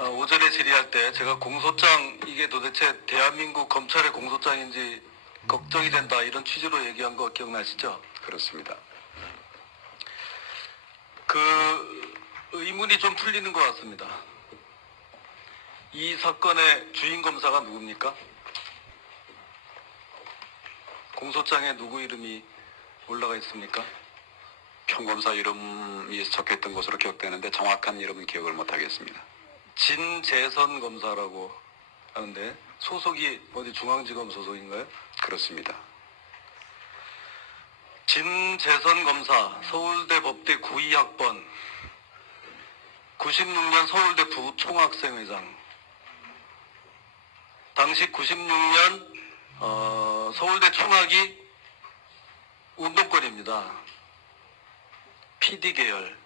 오전에 질의할 때 제가 공소장 이게 도대체 대한민국 검찰의 공소장인지 걱정이 된다 이런 취지로 얘기한 거 기억나시죠? 그렇습니다. 그 의문이 좀 풀리는 것 같습니다. 이 사건의 주인 검사가 누굽니까? 공소장에 누구 이름이 올라가 있습니까? 평검사 이름이 적혀있던 것으로 기억되는데 정확한 이름은 기억을 못하겠습니다. 진재선 검사라고 하는데 소속이 어디 중앙지검 소속인가요? 그렇습니다. 진재선 검사 서울대 법대 92학번 96년 서울대 부총학생회장 당시 96년 서울대 총학이 운동권입니다. PD 계열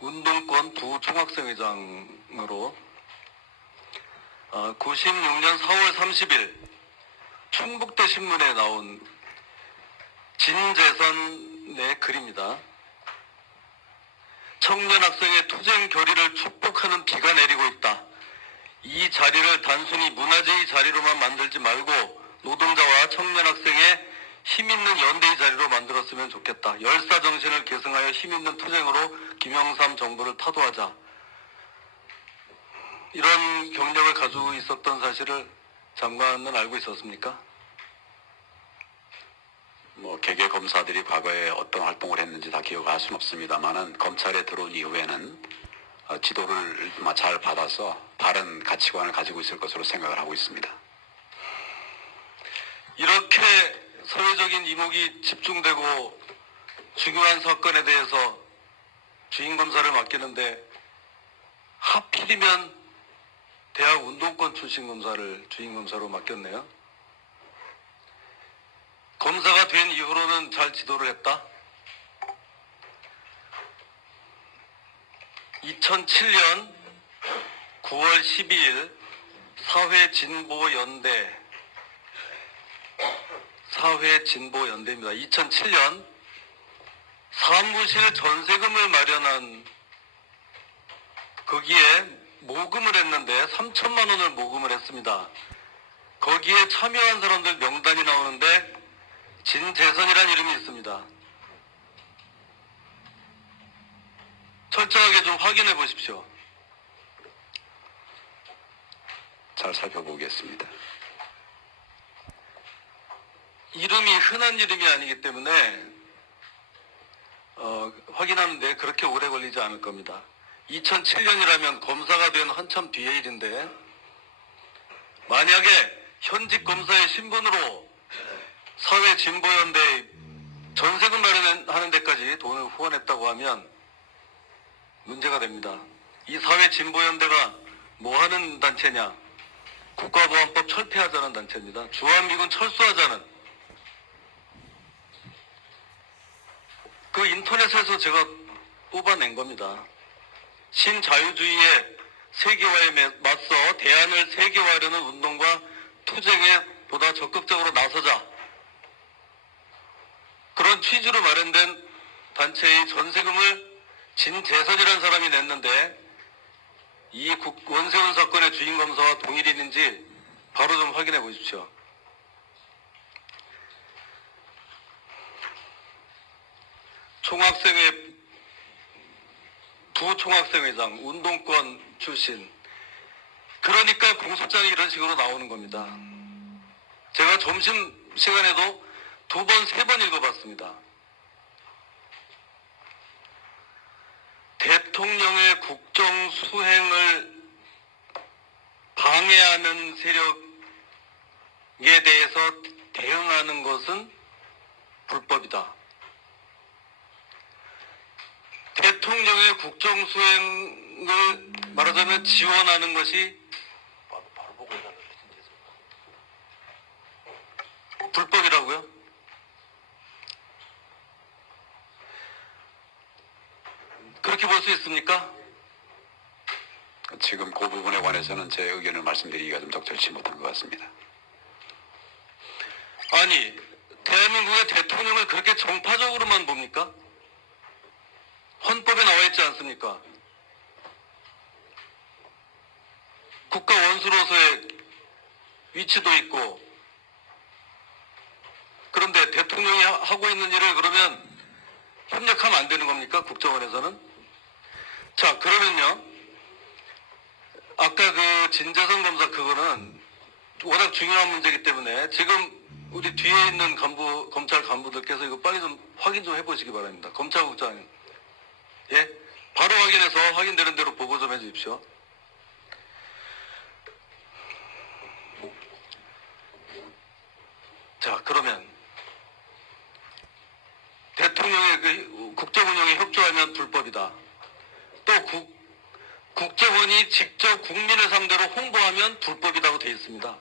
운동권 부총학생회장으로 96년 4월 30일 충북대 신문에 나온 진재선의 글입니다. 청년 학생의 투쟁 결의를 축복하는 비가 내리고 있다. 이 자리를 단순히 문화재의 자리로만 만들지 말고 노동자와 청년 학생의 힘있는 연대의 자리로 만들었으면 좋겠다. 열사정신을 계승하여 힘있는 투쟁으로 김영삼 정부를 타도하자. 이런 경력을 가지고 있었던 사실을 장관은 알고 있었습니까? 개개 검사들이 과거에 어떤 활동을 했는지 다 기억할 수는 없습니다만은 검찰에 들어온 이후에는 지도를 잘 받아서 바른 가치관을 가지고 있을 것으로 생각을 하고 있습니다. 이렇게 사회적인 이목이 집중되고 중요한 사건에 대해서 주인검사를 맡기는데 하필이면 대학 운동권 출신 검사를 주인검사로 맡겼네요. 검사가 된 이후로는 잘 지도를 했다. 2007년 9월 12일 사회진보연대입니다. 2007년 사무실 전세금을 마련한 거기에 모금을 했는데 3천만 원을 모금을 했습니다. 거기에 참여한 사람들 명단이 나오는데 진재선이라는 이름이 있습니다. 철저하게 좀 확인해 보십시오. 잘 살펴보겠습니다. 이름이 흔한 이름이 아니기 때문에 확인하는데 그렇게 오래 걸리지 않을 겁니다. 2007년이라면 검사가 된 한참 뒤의 일인데 만약에 현직 검사의 신분으로 사회진보연대 전세금 마련하는 데까지 돈을 후원했다고 하면 문제가 됩니다. 이 사회진보연대가 뭐 하는 단체냐? 국가보안법 철폐하자는 단체입니다. 주한미군 철수하자는 그 인터넷에서 제가 뽑아낸 겁니다. 신자유주의의 세계화에 맞서 대안을 세계화하려는 운동과 투쟁에 보다 적극적으로 나서자. 그런 취지로 마련된 단체의 전세금을 진재선이라는 사람이 냈는데 이 원세훈 사건의 주인검사와 동일인인지 바로 좀 확인해 보십시오. 총학생회 부총학생회장 운동권 출신 그러니까 공소장이 이런 식으로 나오는 겁니다. 제가 점심시간에도 2번, 3번 읽어봤습니다. 대통령의 국정 수행을 방해하는 세력에 대해서 대응하는 것은 불법이다. 대통령의 국정 수행을 말하자면 지원하는 것이 불법이라고요? 그렇게 볼 수 있습니까? 지금 그 부분에 관해서는 제 의견을 말씀드리기가 좀 적절치 못한 것 같습니다. 아니, 대한민국의 대통령을 그렇게 정파적으로만 봅니까? 헌법에 나와 있지 않습니까? 국가 원수로서의 위치도 있고, 그런데 대통령이 하고 있는 일을 그러면 협력하면 안 되는 겁니까? 국정원에서는? 자, 그러면요. 아까 그 진재성 검사 그거는 워낙 중요한 문제이기 때문에 지금 우리 뒤에 있는 검찰 간부들께서 이거 빨리 좀 확인 좀 해보시기 바랍니다. 검찰국장, 예? 바로 확인해서 확인되는 대로 보고 좀 해주십시오. 자, 그러면 대통령의 그 국정 운영에 협조하면 불법이다. 또 국정원이 직접 국민을 상대로 홍보하면 불법이라고 되어 있습니다.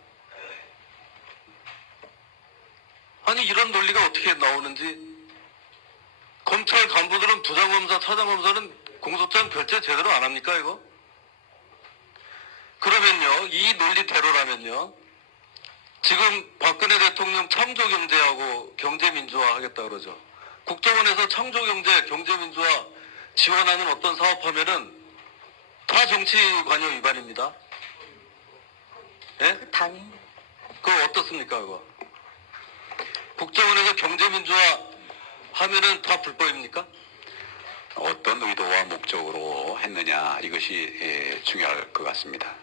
아니 이런 논리가 어떻게 나오는지. 검찰 간부들은 부장검사, 차장검사는 공소장 결제 제대로 안 합니까 이거? 그러면요, 이 논리대로라면요, 지금 박근혜 대통령 창조경제하고 경제민주화 하겠다 그러죠. 국정원에서 창조경제, 경제민주화 지원하는 어떤 사업하면은 다 정치관여 위반입니다. 예? 당연. 그거 어떻습니까 그거? 국정원에서 경제민주화 하면은 다 불법입니까? 어떤 의도와 목적으로 했느냐 이것이 중요할 것 같습니다.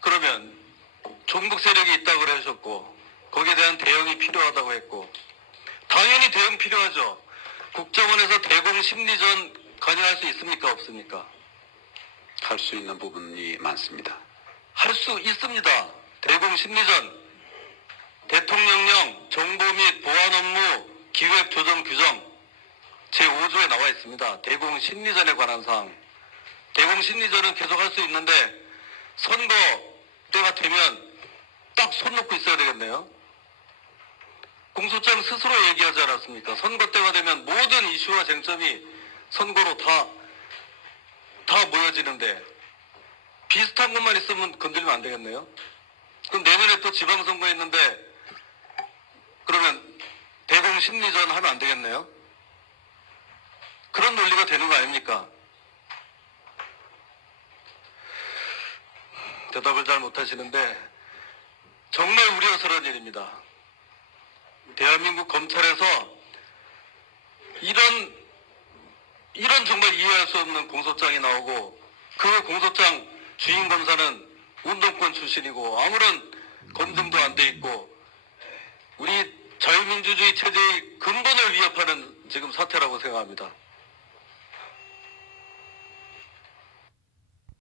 그러면 종북 세력이 있다고 그러셨고 거기에 대한 대응이 필요하다고 했고 당연히 대응 필요하죠. 국정원에서 대공 심리전 관여할 수 있습니까 없습니까? 할 수 있는 부분이 많습니다. 할 수 있습니다. 대공 심리전, 대통령령, 정보 및 보안 업무 기획 조정 규정 제5조에 나와 있습니다. 대공 심리전에 관한 사항. 대공 심리전은 계속 할 수 있는데 선거 때가 되면 딱 손 놓고 있어야 되겠네요. 공소장 스스로 얘기하지 않았습니까? 선거 때가 되면 모든 이슈와 쟁점이 선거로 다 모여지는데 비슷한 것만 있으면 건들면 안 되겠네요. 그럼 내년에 또 지방선거 있는데 그러면 대공 심리전 하면 안 되겠네요. 그런 논리가 되는 거 아닙니까? 대답을 잘 못하시는데 정말 우려스러운 일입니다. 대한민국 검찰에서 이런 정말 이해할 수 없는 공소장이 나오고 그 공소장 주인 검사는 운동권 출신이고 아무런 검증도 안 돼 있고 우리 자유민주주의 체제의 근본을 위협하는 지금 사태라고 생각합니다.